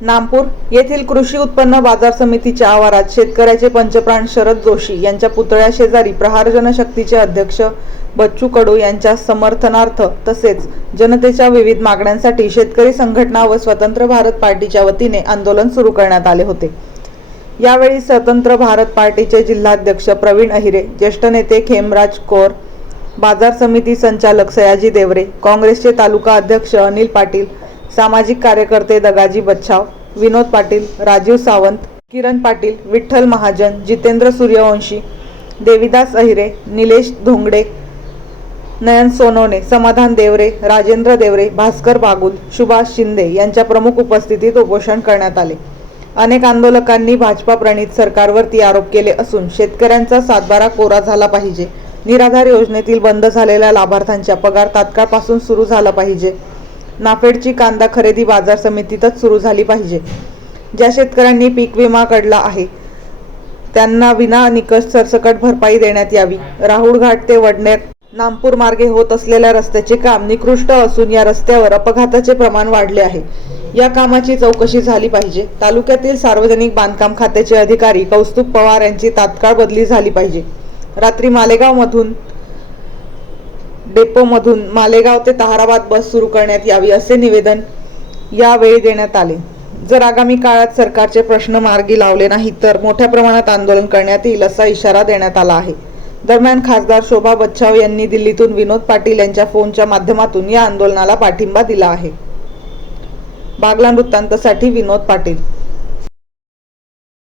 नामपूर येथील कृषी उत्पन्न बाजार समितीच्या आवारात शेतकऱ्याचे पंचप्राण शरद जोशी यांच्या पुतळ्या शेजारी प्रहार जनशक्तीचे अध्यक्ष बच्चू कडू यांच्या समर्थनार्थ तसेच जनतेच्या विविध मागण्यांसाठी शेतकरी संघटना व स्वतंत्र भारत पार्टीच्या वतीने आंदोलन सुरू करण्यात आले होते. यावेळी स्वतंत्र भारत पार्टीचे जिल्हाध्यक्ष प्रवीण अहिरे ज्येष्ठ नेते खेमराज कौर बाजार समिती संचालक सयाजी देवरे काँग्रेसचे तालुका अध्यक्ष अनिल पाटील सामाजिक कार्यकर्ते दगाजी बच्छाव विनोद पाटील राजीव सावंत किरण पाटील विठ्ठल महाजन जितेंद्र सूर्यवंशी देविदास अहिरे निलेश धोंगडे नयन सोनवणे समाधान देवरे राजेंद्र देवरे भास्कर बागुल सुभाष शिंदे यांच्या प्रमुख उपस्थितीत उपोषण करण्यात आले. अनेक आंदोलकांनी भाजपा प्रणित सरकारवरती आरोप केले असून शेतकऱ्यांचा सातबारा कोरा झाला पाहिजे. निराधार योजनेतील बंद झालेल्या लाभार्थ्यांच्या पगार तात्काळपासून सुरू झाला पाहिजे. नाफेडची कांदा खरेदी बाजार समितीतच सुरू झाली पाहिजे. ज्या शेतकऱ्यांनी पीक विमा काढला आहे त्यांना विना निकष सरसकट भरपाई देण्यात यावी. राहुल घाट ते वडनेर नामपूर मार्गे होत असलेल्या रस्त्याचे काम निकृष्ट असून या रस्त्यावर अपघाताचे प्रमाण वाढले आहे. या कामाची चौकशी झाली पाहिजे. तालुक्यातील सार्वजनिक बांधकाम खात्याचे अधिकारी कौस्तुभ पवार यांची तात्काळ बदली झाली पाहिजे. रात्री मालेगावमधून डेपोमधून मालेगाव ते ताहाराबाद बस सुरू करण्यात यावी असे निवेदन यावेळी देण्यात आले. जर आगामी काळात सरकारचे प्रश्न मार्गी लावले नाही तर मोठ्या प्रमाणात आंदोलन करण्यात येईल असा इशारा देण्यात आला आहे. दरम्यान खासदार शोभा बच्छाव यांनी दिल्लीतून विनोद पाटील यांच्या फोनच्या माध्यमातून या आंदोलनाला पाठिंबा दिला आहे. बागला वृत्तांतसाठी विनोद पाटील